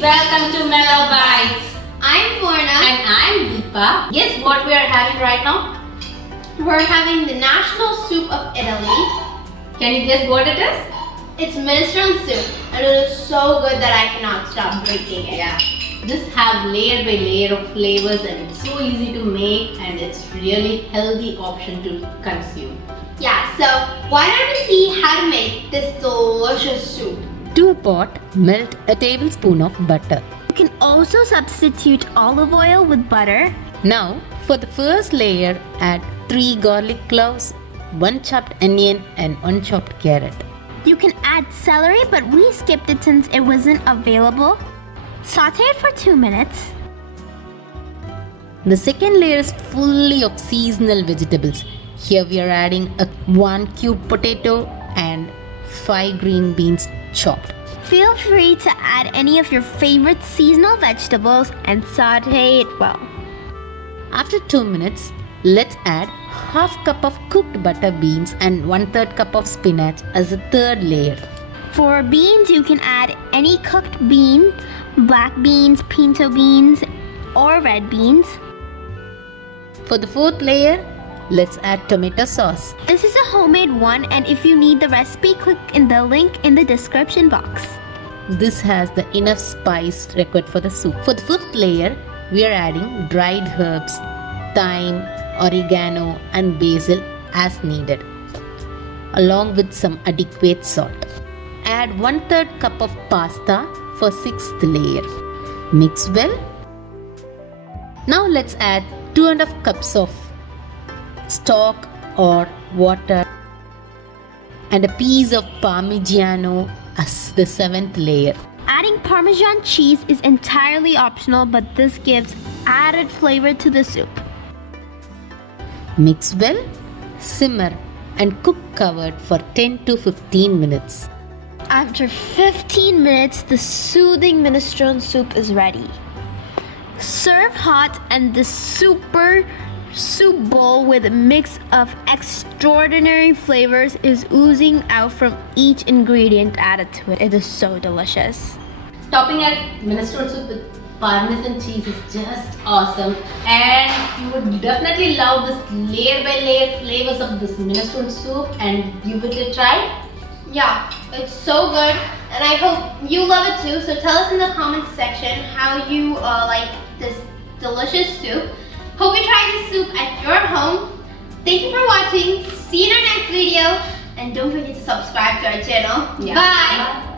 welcome to MellowBites. I'm Purna. And I'm Deepa. Guess what we are having right now? We're having the national soup of Italy. Can you guess what it is? It's minestrone soup, and it is so good that I cannot stop drinking it. Yeah. This have layer by layer of flavors and it's so easy to make and it's really healthy option to consume. Yeah, so why don't we see how to make this delicious soup? To a pot, melt a tablespoon of butter. You can also substitute olive oil with butter. Now, for the first layer, add 3 garlic cloves, 1 chopped onion and 1 chopped carrot. You can add celery, but we skipped it since it wasn't available. Saute it for 2 minutes. The second layer is fully of seasonal vegetables. Here we are adding a 1 cube potato and 5 green beans chopped. Feel free to add any of your favorite seasonal vegetables and saute it well. After 2 minutes, let's add half cup of cooked butter beans and 1/3 cup of spinach as the third layer. For beans, you can add any cooked bean, black beans, pinto beans, or red beans. For the fourth layer, let's add tomato sauce. This is a homemade one, and if you need the recipe, click in the link in the description box. This has the enough spice required for the soup. For the fifth layer, we are adding dried herbs, thyme, oregano and basil as needed, along with some adequate salt. Add 1/3 cup of pasta for sixth layer. Mix well. Now let's add 2.5 cups of stock or water and a piece of Parmigiano as the seventh layer. Adding Parmesan cheese is entirely optional, but this gives added flavor to the soup. Mix well, simmer and cook covered for 10 to 15 minutes. After 15 minutes, the soothing minestrone soup is ready. Serve hot, and the super soup bowl with a mix of extraordinary flavors is oozing out from each ingredient added to it. It is so delicious. Topping at minestrone soup with Parmesan cheese is just awesome and you would definitely love this layer by layer flavors of this minestrone soup and give it a try. Yeah, it's so good, and I hope you love it too. So tell us in the comments section how you like this delicious soup. Hope you try this soup at your home. Thank you for watching. See you in our next video, and don't forget to subscribe to our channel. Yeah. Bye.